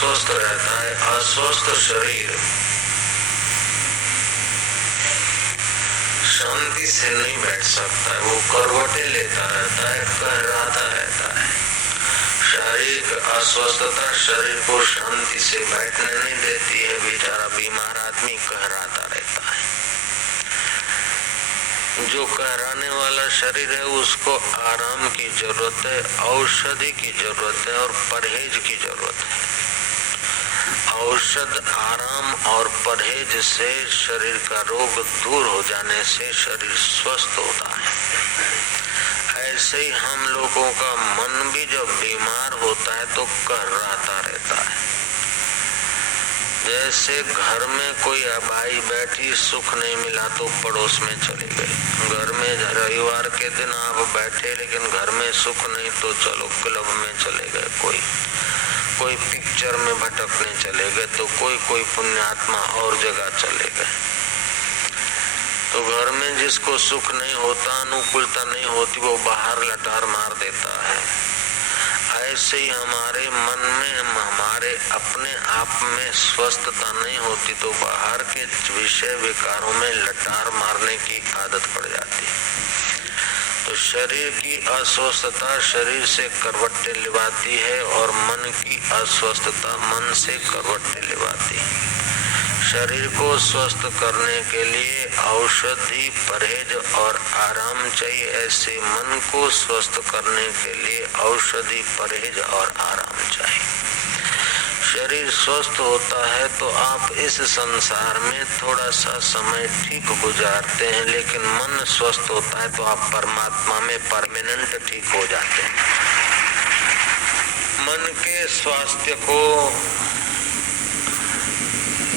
अस्वस्थ रहता है। अस्वस्थ शरीर शांति से नहीं बैठ सकता है, वो करवटें लेता रहता है, कहराता रहता है। शारीरिक अस्वस्थता शरीर को शांति से बैठने नहीं देती है। बेचारा बीमार आदमी कहराता रहता है। जो कहराने वाला शरीर है उसको आराम की जरूरत है, औषधि की जरूरत है और परहेज की जरूरत है। औषध, आराम और परहेज से शरीर का रोग दूर हो जाने से शरीर स्वस्थ होता है। ऐसे ही हम लोगों का मन भी जब बीमार होता है तो कहराता रहता है। जैसे घर में कोई अबाई बैठी, सुख नहीं मिला तो पड़ोस में चले गए। घर में रविवार के दिन आप बैठे लेकिन घर में सुख नहीं तो चलो क्लब में चले गए, कोई पिक्चर में भटकने चले गए, तो कोई पुण्यात्मा और जगह चले गए। तो घर में जिसको सुख नहीं होता, अनुकूलता नहीं होती, वो बाहर लटार मार देता है। ऐसे ही हमारे मन में हमारे अपने आप में स्वस्थता नहीं होती तो बाहर के विषय विकारों में लटार मारने की आदत पड़ जाती है। तो शरीर की अस्वस्थता शरीर से करवटें लिवाती है और मन की अस्वस्थता मन से करवटें लिवाती है। शरीर को स्वस्थ करने के लिए औषधि, परहेज और आराम चाहिए। ऐसे मन को स्वस्थ करने के लिए औषधि, परहेज और आराम चाहिए। शरीर स्वस्थ होता है तो आप इस संसार में थोड़ा सा समय ठीक गुजारते हैं, लेकिन मन स्वस्थ होता है तो आप परमात्मा में परमानेंट ठीक हो जाते हैं। मन के स्वास्थ्य को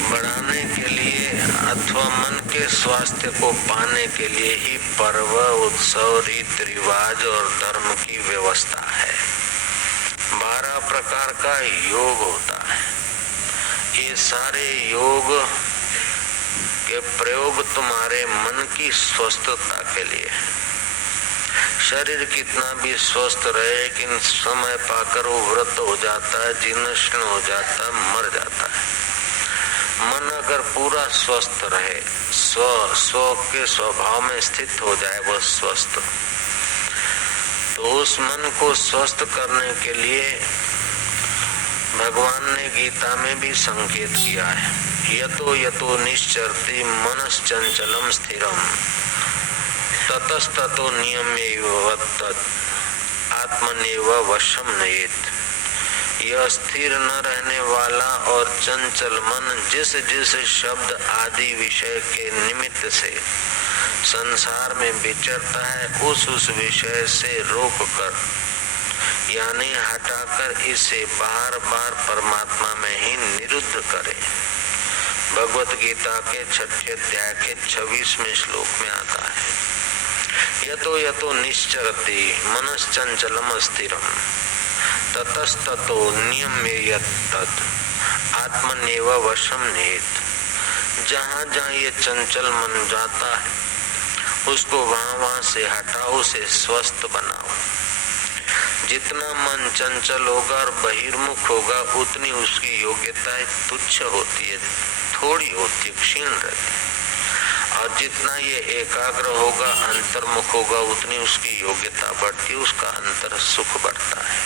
बढ़ाने के लिए अथवा मन के स्वास्थ्य को पाने के लिए ही पर्व, उत्सव, रीति रिवाज और धर्म की व्यवस्था है। 12 प्रकार का योग होता है। ये सारे योग के प्रयोग तुम्हारे मन की स्वस्थता के लिए है। शरीर कितना भी स्वस्थ रहे लेकिन समय पाकर वो व्रत हो जाता है, जीर्ण हो जाता है, मर जाता है। मन अगर पूरा स्वस्थ रहे, स्व के स्वभाव में स्थित हो जाए वह स्वस्थ, तो उस मन को स्वस्थ करने के लिए भगवान ने गीता में भी संकेत किया है। यतो यतो निश्चरति मनश्चंचलम स्थिरम ततस्ततो नियम्यैव वत्तत् आत्मनेव वशम नयेत्। यह स्थिर न रहने वाला और चंचल मन जिस जिस शब्द आदि विषय के निमित्त से संसार में विचरता है उस विषय से रोक कर यानी हटाकर इसे बार बार परमात्मा में ही निरुद्ध करे। भगवत गीता के 6 अध्याय के 26वें श्लोक में आता है, यतो यतो निश्चरति मनश्चंचलम स्थिरम ततस्ततो नियम्येत तत् आत्मनेव वशम नयेत्। जहाँ जहाँ ये चंचल मन जाता है उसको वहाँ से हटाओ, उसे स्वस्थ बनाओ। जितना मन चंचल होगा और बहिर्मुख होगा उतनी उसकी योग्यता तुच्छ होती है, थोड़ी होती है, क्षीण रहती है। और जितना ये एकाग्र होगा, अंतर्मुख होगा, उतनी उसकी योग्यता बढ़ती है, उसका अंतर सुख बढ़ता है।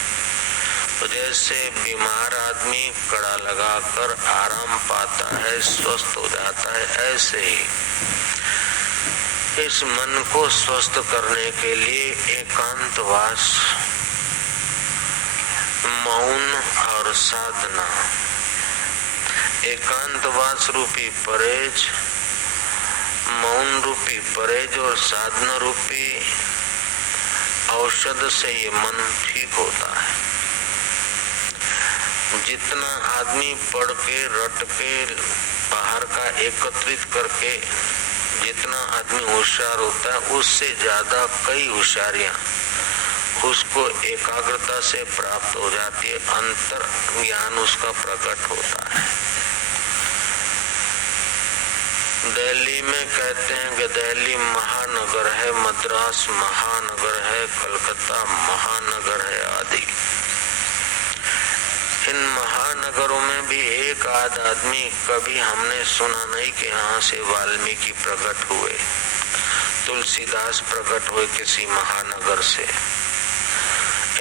तो जैसे बीमार आदमी कड़ा लगाकर आराम पाता है, स्वस्थ हो जाता है, ऐसे ही इस मन को स्वस्थ करने के लिए एकांतवास, मौन और साधना, एकांतवास रूपी परहेज, मौन रूपी परहेज और साधना रूपी औषध से ये मन ठीक होता है। जितना आदमी पढ़ के रट के बाहर का एकत्रित करके जितना आदमी होशियार होता है उससे ज्यादा कई होशियारियां उसको एकाग्रता से प्राप्त हो जाती है, अंतर ज्ञान उसका प्रकट होता है। दिल्ली में कहते हैं कि दिल्ली महानगर है, मद्रास महानगर है, कलकत्ता महानगर है आदि। इन महानगर महानगरों में भी एक आध आदमी कभी हमने सुना नहीं कि यहाँ से वाल्मीकि प्रकट हुए, तुलसीदास प्रकट हुए किसी महानगर से।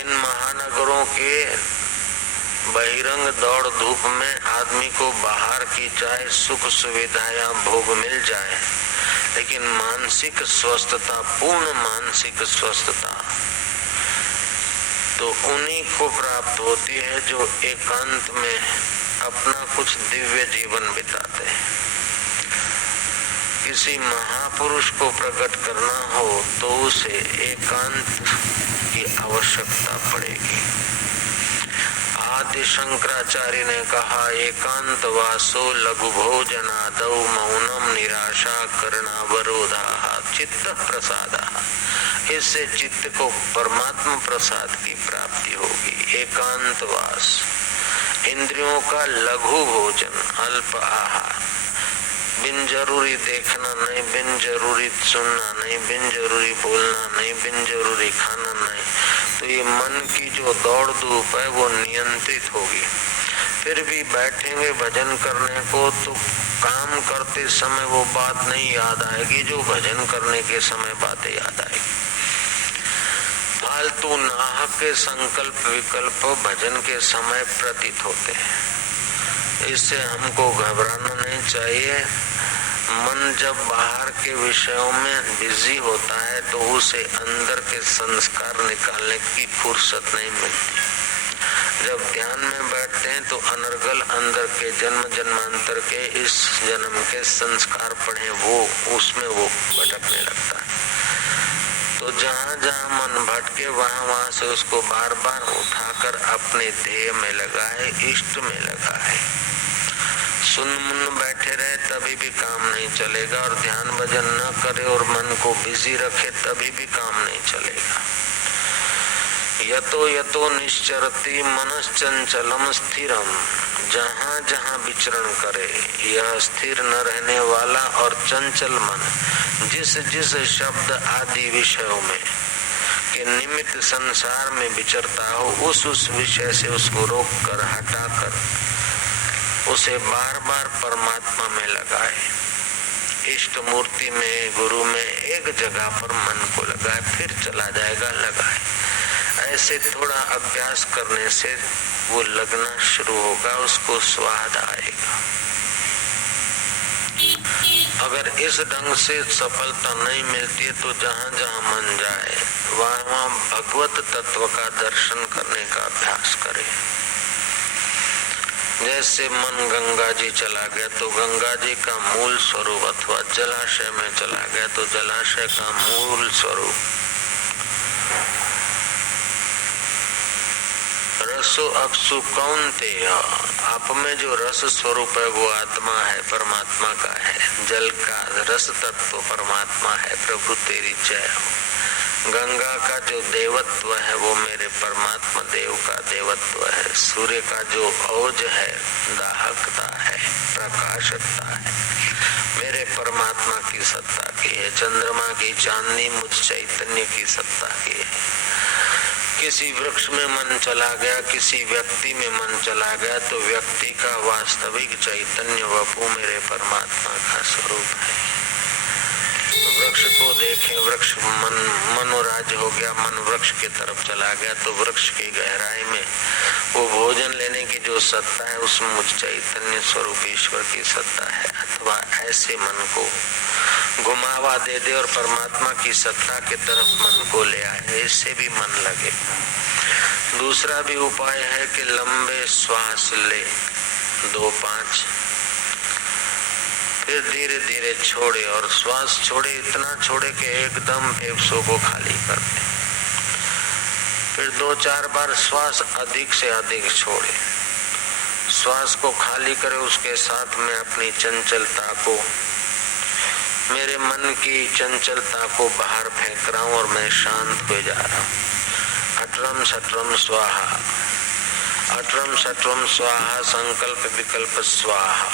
इन महानगरों के बहिरंग दौड़ धूप में आदमी को बाहर की चाहे सुख सुविधा या भोग मिल जाए, लेकिन मानसिक स्वस्थता, पूर्ण मानसिक स्वस्थता तो उन्हीं को प्राप्त होती है जो एकांत में अपना कुछ दिव्य जीवन बिताते हैं। किसी महापुरुष को प्रकट करना हो तो उसे एकांत की आवश्यकता पड़ेगी। आदि शंकराचार्य ने कहा, एकांत वासो लघु भोजनादौ मौनम निराशा करणावरोधा चित्त प्रसादा। इससे चित्त को परमात्मा प्रसाद की प्राप्ति होगी। एकांतवास, इंद्रियों का लघु भोजन, अल्प आहार, बिन जरूरी देखना नहीं, बिन जरूरी सुनना नहीं, बिन जरूरी बोलना नहीं, बिन जरूरी खाना नहीं, तो ये मन की जो दौड़ धूप है वो नियंत्रित होगी। फिर भी बैठेंगे भजन करने को तो काम करते समय वो बात नहीं याद आएगी जो भजन करने के समय बातें याद आएगी। फालतू नाहक के संकल्प विकल्प भजन के समय प्रतीत होते हैं। इससे हमको घबराना नहीं चाहिए। मन जब बाहर के विषयों में बिजी होता है तो उसे अंदर के संस्कार निकालने की फुर्सत नहीं मिलती। जब ध्यान में बैठते हैं तो अनर्गल अंदर के जन्म जन्मांतर के इस जन्म के संस्कार पढ़े वो उसमें वो भटकने लगता है। तो जहाँ जहाँ मन भटके वहाँ से उसको बार बार उठाकर अपने ध्येय में लगाए, इष्ट में लगाए। सुन मुन बैठे रहे तभी भी काम नहीं चलेगा, और ध्यान भजन न करे और मन को बिजी रखे तभी भी काम नहीं चलेगा। यतो यतो निश्चरति मनश्चंचलम स्थिरम, जहाँ जहाँ विचरण करे यह स्थिर न रहने वाला और चंचल मन जिस जिस शब्द आदि विषयों में के निमित्त संसार में विचरता हो, उस विषय से उसको रोक कर हटा कर उसे बार बार परमात्मा में लगाए। इष्ट मूर्ति में, गुरु में, एक जगह पर मन को लगाए, फिर चला जाएगा लगाए। ऐसे थोड़ा अभ्यास करने से वो लगना शुरू होगा, उसको स्वाद आएगा। अगर इस ढंग से सफलता नहीं मिलती है तो जहाँ जहाँ मन जाए वहाँ भगवत तत्व का दर्शन करने का अभ्यास करें। जैसे मन गंगा जी चला गया तो गंगा जी का मूल स्वरूप, अथवा जलाशय में चला गया तो जलाशय का मूल स्वरूप। रसो अपसु कौन्तेय, आप में जो रस स्वरूप है वो आत्मा है, परमात्मा का है। जल का रस तत्व परमात्मा है। प्रभु तेरी जय हो। गंगा का जो देवत्व है वो मेरे परमात्मा देव का देवत्व है। सूर्य का जो ओज है, दाहकता है, प्रकाशकता है, मेरे परमात्मा की सत्ता की है। चंद्रमा की चांदनी मुझ चैतन्य की सत्ता की है। किसी वृक्ष में मन चला गया, किसी व्यक्ति में मन चला गया तो व्यक्ति का वास्तविक चैतन्य वपु मेरे परमात्मा का स्वरूप है। वृक्ष को देखें, वृक्ष मनोराज हो गया, मन वृक्ष की तरफ चला गया तो वृक्ष की गहराई में वो भोजन लेने की जो सत्ता है उसमें मुझ चैतन्य स्वरूप ईश्वर की सत्ता है। अथवा ऐसे मन को घुमावा दे दे और परमात्मा की सत्ता की तरफ मन को ले आए, इससे भी मन लगे। दूसरा भी उपाय है कि लंबे श्वास ले, 2-5, फिर धीरे धीरे छोड़े, और श्वास छोड़े, इतना छोड़े कि एकदम फेफड़ों को खाली कर दे। फिर 2-4 बार श्वास अधिक से अधिक छोड़े, श्वास को खाली करे, उसके साथ में अपनी चंचलता को, मेरे मन की चंचलता को बाहर फेंक रहा हूँ और मैं शांत हो जा रहा हूँ। अटरम सटरम स्वाहा, अटरम सटरम स्वाहा, संकल्प विकल्प स्वाहा।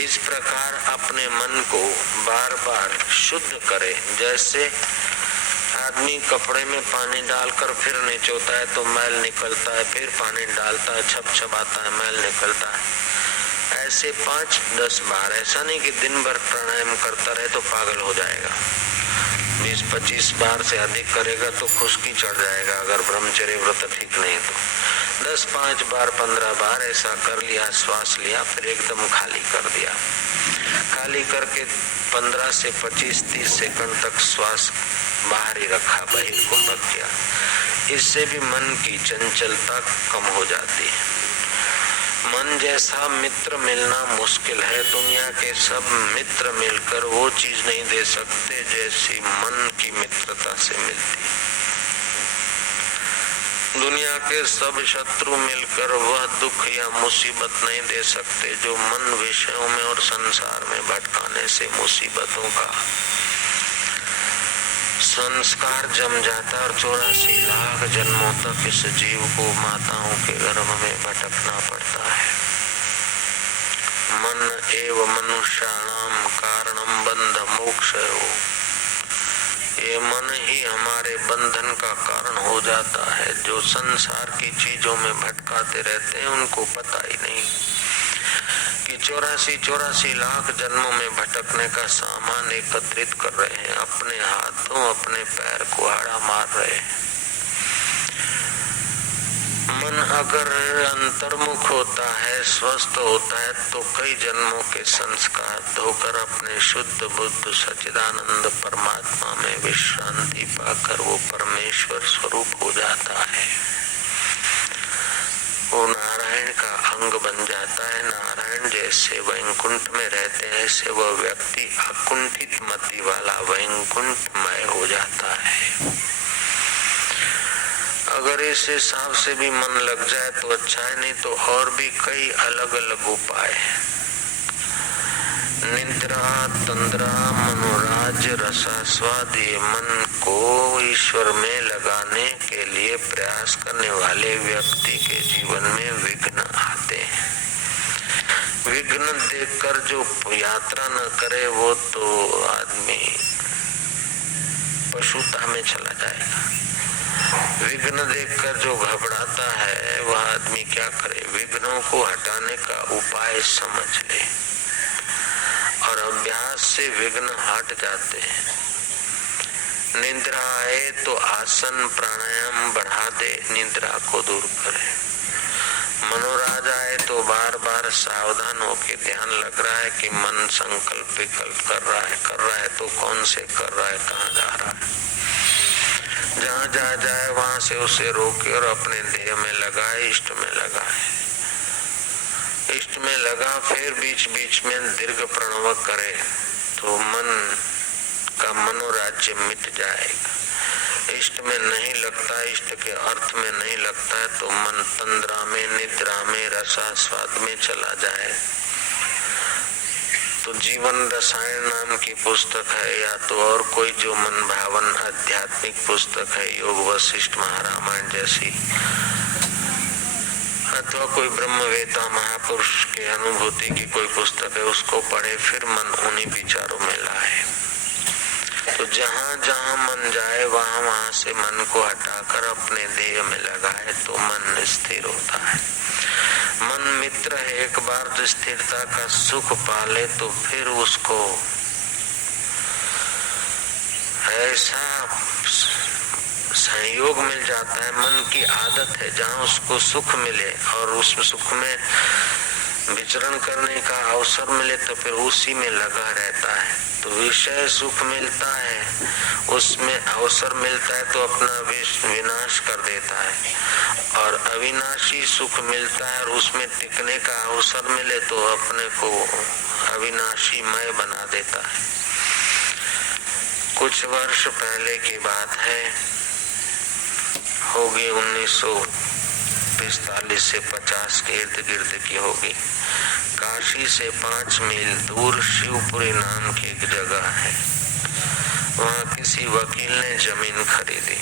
इस प्रकार अपने मन को बार बार शुद्ध करें। जैसे आदमी कपड़े में पानी डालकर फिर निचोता है तो मैल निकलता है, फिर पानी डालता है, छपछपाता है, मैल निकलता है। ऐसे 5-10 बार, ऐसा नहीं कि दिन भर प्राणायाम करता रहे तो पागल हो जाएगा। 20-25 बार से अधिक करेगा तो खुश्की चढ़ जाएगा, अगर ब्रह्मचर्य व्रत ठीक नहीं तो 10-5 बार 15 बार ऐसा कर लिया, श्वास लिया, फिर एकदम खाली कर दिया। खाली करके 15 से 25-30 सेकंड तक श्वास बाहर ही रखा, बहिर्कुंभक किया। इससे भी मन की चंचलता कम हो जाती है। मन जैसा मित्र मिलना मुश्किल है। दुनिया के सब मित्र मिलकर वो चीज नहीं दे सकते जैसी मन की मित्रता से मिलती। दुनिया के सब शत्रु मिलकर वह दुख या मुसीबत नहीं दे सकते जो मन विषयों में और संसार में भटकाने से मुसीबतों का संस्कार जम जाता और 84 लाख जन्मों तक इस जीव को माताओं के गर्भ में भटकना पड़ता है। मन एव मनुष्याणाम कारणम बंध मोक्षयो। ये मन ही हमारे बंधन का कारण हो जाता है। जो संसार की चीजों में भटकाते रहते हैं उनको पता ही नहीं कि 84 लाख जन्मों में भटकने का सामान एकत्रित कर रहे हैं, अपने हाथों अपने पैर कुहाड़ा मार रहे हैं। मन अगर अंतर्मुख होता है, स्वस्थ होता है तो कई जन्मों के संस्कार धोकर अपने शुद्ध बुद्ध सच्चिदानंद परमात्मा में विश्रांति पाकर वो परमेश्वर स्वरूप हो जाता है। वो नारायण का अंग बन जाता है। नारायण जैसे वैकुंठ में रहते हैं ऐसे वह व्यक्ति अकुंठित मति वाला वैकुंठमय हो जाता है। अगर इस हिसाब से भी मन लग जाए तो अच्छा है, नहीं तो और भी कई अलग अलग उपाय हैं। निद्रा तंद्रा मनोराज रसास्वाद, ये मन को ईश्वर में लगाने के लिए प्रयास करने वाले व्यक्ति के जीवन में विघ्न आते हैं। विघ्न देखकर जो यात्रा न करे वो तो आदमी पशुता में चला जाएगा। विघ्न देखकर जो घबराता है वह आदमी क्या करे? विघ्नों को हटाने का उपाय समझ ले और अभ्यास से विघ्न हट जाते हैं। निद्रा आए तो आसन प्राणायाम बढ़ा दे, निद्रा को दूर करे। मनोराज आए तो बार बार सावधान होके ध्यान लग रहा है कि मन संकल्प विकल्प कर रहा है तो कौन से कर रहा है, कहाँ जा रहा है। जहाँ जा जाए वहां से उसे रोके और अपने देह में लगाए, इष्ट में लगाए। इष्ट में लगा, फिर बीच बीच में दीर्घ प्रणव करे तो मन का मनोराज्य मिट जाएगा। इष्ट में नहीं लगता, इष्ट के अर्थ में नहीं लगता है तो मन तंद्रा में, निद्रा में, रसास्वाद में चला जाए। तो जीवन रसायन नाम की पुस्तक है या तो और कोई जो मन भावन आध्यात्मिक पुस्तक है, योग वशिष्ठ महारामायण जैसी, अथवा कोई ब्रह्मवेता महापुरुष के अनुभूति की कोई पुस्तक है, उसको पढ़े, फिर मन उन्हीं विचारों में लाए। तो जहाँ जहाँ मन जाए वहाँ वहाँ से मन को हटाकर अपने देह में लगाए तो मन स्थिर होता है। मन मित्र है, एक बार जो स्थिरता का सुख पाले तो फिर उसको ऐसा सहयोग मिल जाता है। मन की आदत है जहाँ उसको सुख मिले और उस सुख में विचरण करने का अवसर मिले तो फिर उसी में लगा रहता है। तो विषय सुख मिलता है, उसमें अवसर मिलता है तो अपना विनाश कर देता है, और अविनाशी सुख मिलता है और उसमें टिकने का अवसर मिले तो अपने को अविनाशी मय बना देता है। कुछ वर्ष पहले की बात है, होगी 1945 से 50 के इर्द गिर्द की होगी। काशी से 5 मील दूर शिवपुरी नाम की एक जगह है। वहाँ किसी वकील ने जमीन खरीदी।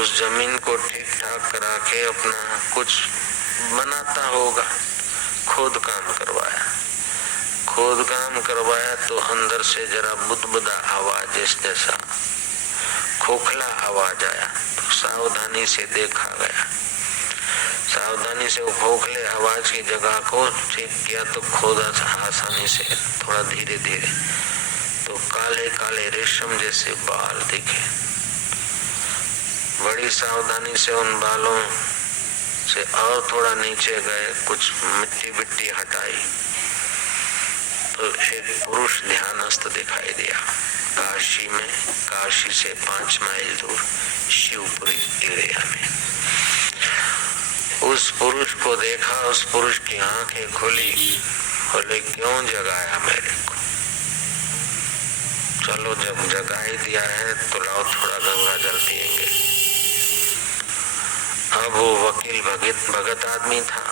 उस जमीन को ठीक ठाक करा के अपना कुछ बनाता होगा, खोद काम करवाया तो अंदर से जरा बुदबुदा आवाज जैसा खोखला आवाज आया तो सावधानी से देखा गया। सावधानी से वो खोखले आवाज की जगह को चेक किया तो खोदा आसानी से, थोड़ा धीरे धीरे, तो काले काले रेशम जैसे बाल दिखे। बड़ी सावधानी से उन बालों से और थोड़ा नीचे गए, कुछ मिट्टी बिट्टी हटाई तो एक पुरुष ध्यानस्थ दिखाई दिया। काशी में, काशी से 5 माइल दूर शिवपुरी एरिया में। उस पुरुष को देखा, उस पुरुष की आंखें खुली, बोले क्यों जगाया मेरे को? चलो जब जगा ही दिया है तो लाओ थोड़ा गंगा जल पिएंगे। अब वो वकील भगत आदमी था।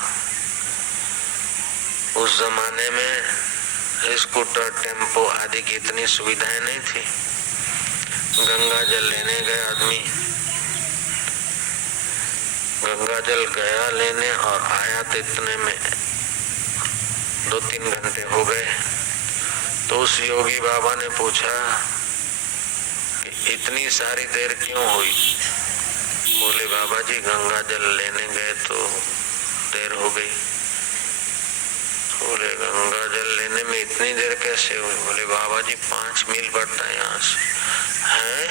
उस जमाने में स्कूटर, टेम्पो आदि की इतनी सुविधाएं नहीं थी। गंगा जल लेने गए आदमी, गंगा जल गया लेने और आया तो इतने में 2-3 घंटे हो गए। तो उस योगी बाबा ने पूछा कि इतनी सारी देर क्यों हुई? बोले बाबा जी गंगा जल लेने गए तो देर हो गई। बोले गंगा जल लेने में इतनी देर कैसे हुई? बोले बाबा जी 5 मील पड़ता है यहाँ से। हैं?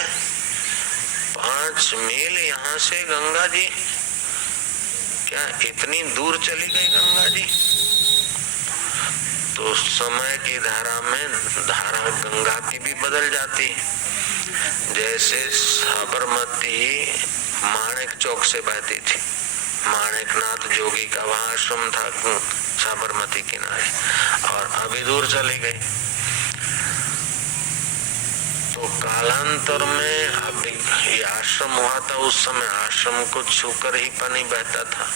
5 मील यहाँ से गंगा जी? क्या इतनी दूर चली गई गंगा जी? तो समय की धारा में धारा गंगा की भी बदल जाती। जैसे साबरमती माणिक चौक से बहती थी, माणिकनाथ जोगी का वहां आश्रम था साबरमती किनारे, और अभी दूर चली गई। तो कालांतर में अभी ये आश्रम हुआ था, उस समय आश्रम को छूकर ही पानी बहता था,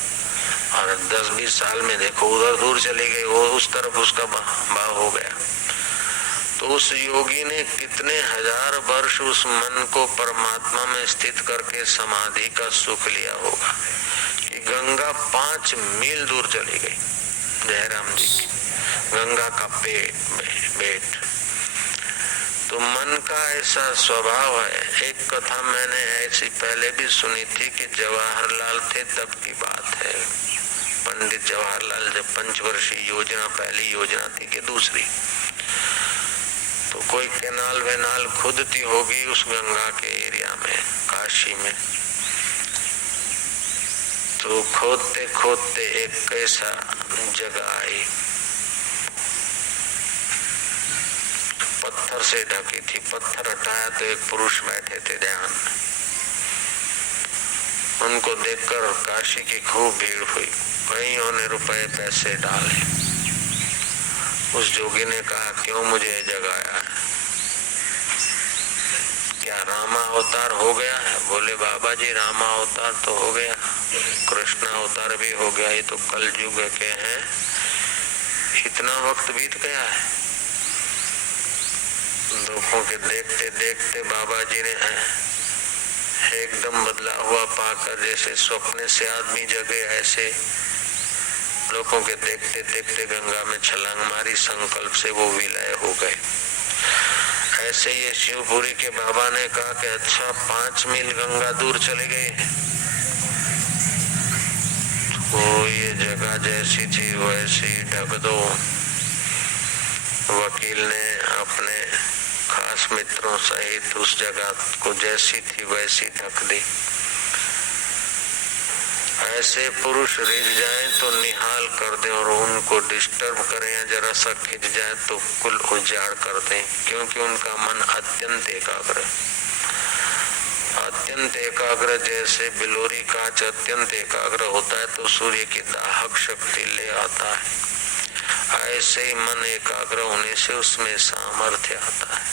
और 10-20 साल में देखो उधर दूर चली गई, वो उस तरफ उसका बहाव हो गया। तो उस योगी ने कितने हजार वर्ष उस मन को परमात्मा में स्थित करके समाधि का सुख लिया होगा कि गंगा 5 मील दूर चली गई। जयराम जी की गंगा का बेट। तो मन का ऐसा स्वभाव है। एक कथा मैंने ऐसी पहले भी सुनी थी कि जवाहरलाल थे तब की बात है। पंडित जवाहरलाल जब 5 वर्षीय योजना, पहली योजना थी कि दूसरी, तो कोई कैनाल वेनाल खुदती होगी उस गंगा के एरिया में, काशी में। तो खोदते खोदते एक कैसा जगह आई, पत्थर से ढकी थी। पत्थर हटाया तो एक पुरुष बैठे थे ध्यान में। उनको देखकर काशी की खूब भीड़ हुई, कईयों ने रुपए पैसे डाले। उस जोगी ने कहा क्यों मुझे जगाया है? क्या रामा अवतार हो गया है? बोले बाबा जी रामा अवतार तो हो गया, कृष्ण अवतार भी हो गया, ये तो कल युग के हैं, इतना वक्त बीत गया है। लोगों के देखते देखते बाबा जी ने एकदम बदला हुआ पाकर जैसे स्वप्न से आदमी जगे, ऐसे लोगों के देखते देखते गंगा में छलांग मारी, संकल्प से वो विलय हो गए। ऐसे ये शिवपुरी के बाबा ने कहा कि अच्छा 5 मील गंगा दूर चले गए, तो ये जगह जैसी थी वैसी ढक दो। वकील ने अपने खास मित्रों सहित उस जगह को जैसी थी वैसी ढक दी। ऐसे पुरुष रिझ जाए तो निहाल कर दे और उनको डिस्टर्ब करें या जरा सा खिंच जाए तो कुल उजाड़ कर दें, क्योंकि उनका मन अत्यंत एकाग्र है। अत्यंत एकाग्र जैसे बिलोरी कांच अत्यंत एकाग्र होता है तो सूर्य की दाहक शक्ति ले आता है, ऐसे ही मन एकाग्र होने से उसमें सामर्थ्य आता है।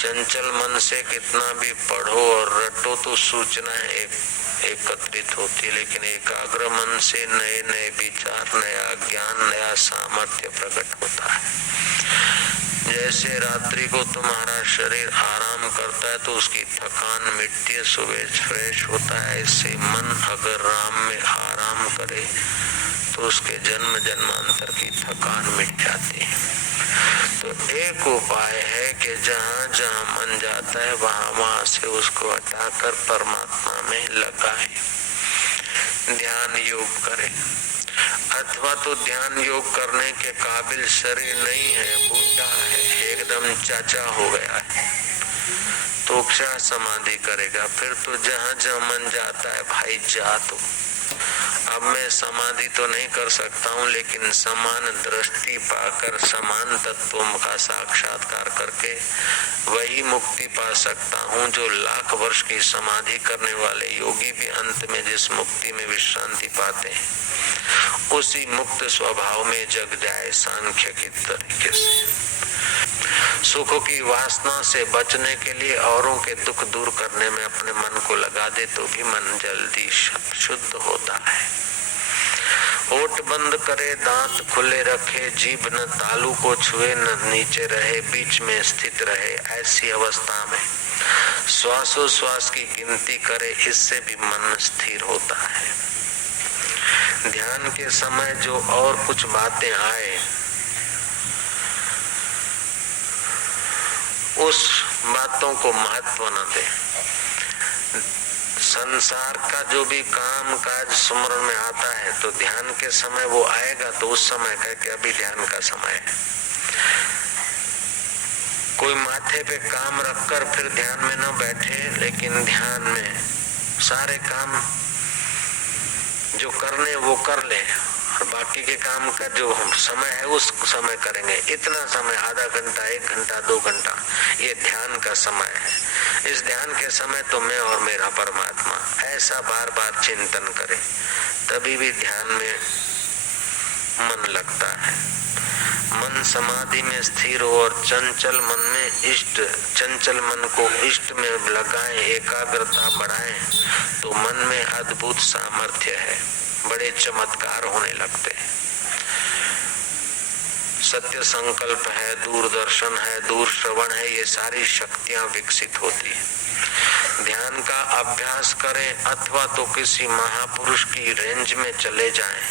चंचल मन से कितना भी पढ़ो और रटो तो सूचनाएं एकत्रित होती है, लेकिन एकाग्र मन से नए नए विचार, नया ज्ञान, नया सामर्थ्य प्रकट होता है। जैसे रात्रि को तुम्हारा शरीर आराम करता है तो उसकी थकान मिटती है, सुबह फ्रेश होता है। ऐसे मन अगर राम में आराम करे तो उसके जन्म जन्मांतर की थकान मिट जाती है। तो एक उपाय है कि जहाँ जहाँ मन जाता है वहाँ से उसको हटाकर परमात्मा में लगाए, ध्यान योग करे। अथवा तो ध्यान योग करने के काबिल शरीर नहीं है, बूढ़ा है, एकदम चाचा हो गया है, तो क्या समाधि करेगा? फिर तो जहाँ जहाँ मन जाता है भाई जा। तो अब मैं समाधि तो नहीं कर सकता हूँ, लेकिन समान दृष्टि पाकर समान तत्वों का साक्षात्कार करके वही मुक्ति पा सकता हूँ जो लाख वर्ष की समाधि करने वाले योगी भी अंत में जिस मुक्ति में विश्रांति पाते हैं, उसी मुक्त स्वभाव में जग जाए सांख्य की तरीके से। सुख की वासना से बचने के लिए औरों के दुख दूर करने में अपने मन को लगा दे तो भी मन जल्दी शुद्ध होता है। होठ बंद करे, दांत खुले रखे, जीभ न तालू को छुए न नीचे रहे, बीच में स्थित रहे, ऐसी अवस्था में श्वासोश्वास की गिनती करे, इससे भी मन स्थिर होता है। ध्यान के समय जो और कुछ बातें आए उस बातों को महत्व न दे। संसार का जो भी काम काज स्मरण में आता है तो ध्यान के समय वो आएगा, तो उस समय कह के अभी ध्यान का समय है। कोई माथे पे काम रखकर फिर ध्यान में न बैठे, लेकिन ध्यान में सारे काम जो करने वो कर ले, और बाकी के काम का जो समय है उस समय करेंगे। इतना समय, आधा घंटा, 1 घंटा, 2 घंटा, ये ध्यान का समय है। इस ध्यान के समय तो मैं और मेरा परमात्मा, ऐसा बार बार चिंतन करे, तभी भी ध्यान में मन लगता है। मन समाधि में स्थिर हो और चंचल मन में चंचल मन को इष्ट में लगाएं, एकाग्रता बढ़ाएं, तो मन में अद्भुत सामर्थ्य है, बड़े चमत्कार होने लगते हैं। सत्य संकल्प है, दूरदर्शन है, दूर श्रवण है, ये सारी शक्तियां विकसित होती है। ध्यान का अभ्यास करें अथवा तो किसी महापुरुष की रेंज में चले जाएं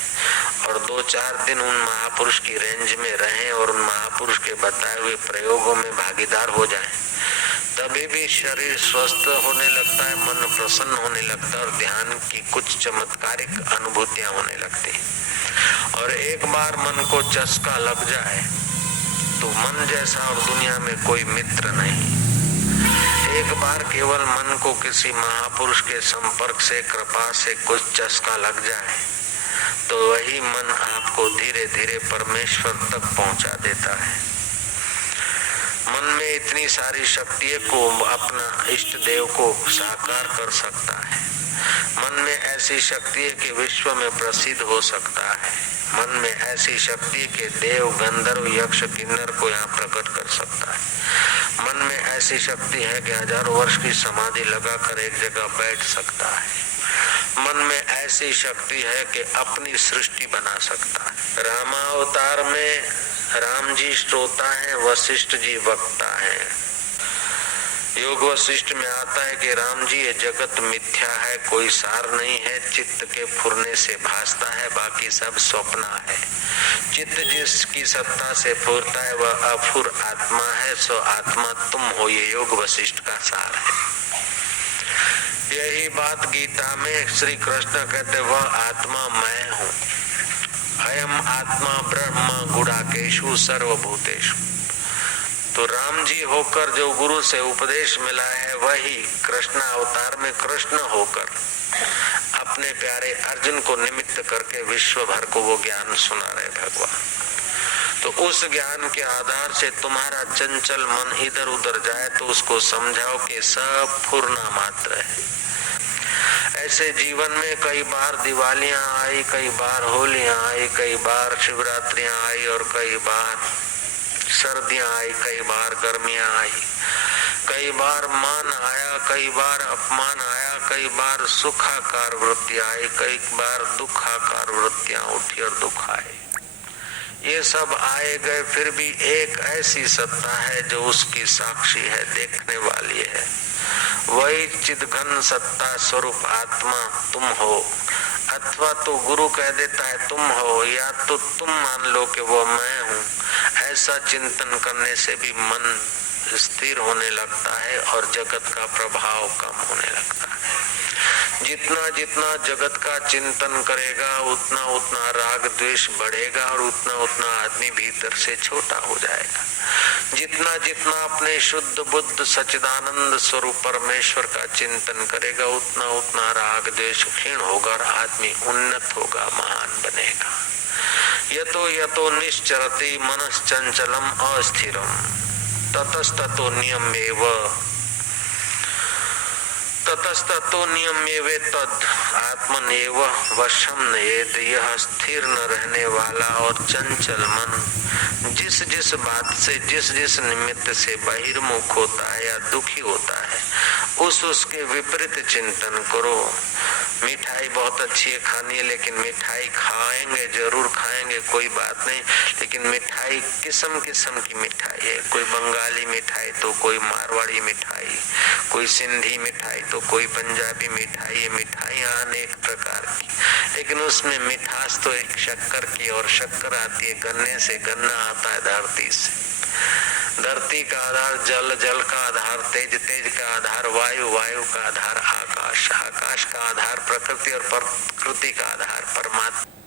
और 2-4 दिन उन महापुरुष की रेंज में रहें और उन महापुरुष के बताए हुए प्रयोगों में भागीदार हो जाएं, तभी भी शरीर स्वस्थ होने लगता है, मन प्रसन्न होने लगता है और ध्यान की कुछ चमत्कारिक अनुभूतियां होने लगती। और एक बार मन को चस्का लग जाए तो मन जैसा और दुनिया में कोई मित्र नहीं। एक बार केवल मन को किसी महापुरुष के संपर्क से, कृपा से कुछ चस्का लग जाए तो वही मन आपको धीरे धीरे परमेश्वर तक पहुंचा देता है। मन में इतनी सारी शक्ति को अपना इष्ट देव को साकार कर सकता है। मन में ऐसी शक्ति है कि विश्व में प्रसिद्ध हो सकता है। मन में ऐसी शक्ति के देव, गंधर्व, यक्ष, किन्नर को यहाँ प्रकट कर सकता है। मन में ऐसी शक्ति है कि हजारों वर्ष की समाधि लगाकर एक जगह बैठ सकता है। मन में ऐसी शक्ति है कि अपनी सृष्टि बना सकता है। रामावतार में राम जी श्रोता है, वशिष्ठ जी वक्ता है। योग वशिष्ठ में आता है कि राम जी ये जगत मिथ्या है, कोई सार नहीं है, चित्त के फुरने से भासता है, बाकी सब स्वप्न है। चित्त जिसकी सत्ता से फुरता है वह अफुर आत्मा है, सो आत्मा तुम हो, ये योग वशिष्ठ का सार है। यही बात गीता में श्री कृष्ण कहते वह आत्मा मैं हूँ, अयम आत्मा ब्रह्म गुडाकेशु सर्वभूतेषु। तो राम जी होकर जो गुरु से उपदेश मिला है वही कृष्ण अवतार में कृष्ण होकर अपने प्यारे अर्जुन को निमित्त करके विश्व भर को वो ज्ञान सुना रहे भगवान। तो उस ज्ञान के आधार से तुम्हारा चंचल मन इधर उधर जाए तो उसको समझाओ कि सब फुरना मात्र है। ऐसे जीवन में कई बार दिवालियां आई, कई बार होलियां आई, कई बार शिवरात्रियां आई और कई बार सर्दियां आई, कई बार गर्मियां आई, कई बार मान आया, कई बार अपमान आया, कई बार सुखाकार वृत्ति आई, कई बार दुखाकार वृत्तियां उठी और दुख आए। ये सब आए गए, फिर भी एक ऐसी सत्ता है जो उसकी साक्षी है, देखने वाली है। वही चिदघन सत्ता स्वरूप आत्मा तुम हो। अथवा तो गुरु कह देता है तुम हो, या तो तुम मान लो कि वो मैं हूँ। ऐसा चिंतन करने से भी मन स्थिर होने लगता है और जगत का प्रभाव कम होने लगता है। जितना जितना जगत का चिंतन करेगा उतना उतना राग द्वेष बढ़ेगा और उतना उतना आदमी भीतर से छोटा हो जाएगा। जितना जितना अपने शुद्ध बुद्ध सच्चिदानंद स्वरूप परमेश्वर का चिंतन करेगा उतना उतना राग द्वेष क्षीण होगा और आदमी उन्नत होगा, महान बनेगा। यतो यतो निश्चरति मनस चंचलम अस्थिरम ततस्ततो नियमेव तद आत्मनेव वशम नयेत। यह स्थिर न रहने वाला और चंचल मन जिस जिस बात से जिस जिस निमित्त से बहिर्मुख होता है या दुखी होता है उसके विपरीत चिंतन करो। मिठाई बहुत अच्छी है खानी है, लेकिन मिठाई खाएंगे जरूर खाएंगे, कोई बात नहीं, लेकिन मिठाई किस्म किस्म की मिठाई है। कोई बंगाली मिठाई तो कोई मारवाड़ी मिठाई, कोई सिंधी मिठाई तो कोई पंजाबी मिठाई है। मिठाइयाँ अनेक प्रकार की, लेकिन उसमें मिठास तो एक शक्कर की, और शक्कर आती है गन्ने से, गन्ना आता है धरती से। धरती का आधार जल, जल का आधार तेज, तेज का आधार वायु, वायु का आधार आकाश, आकाश का आधार प्रकृति और प्रकृति का आधार परमात्मा।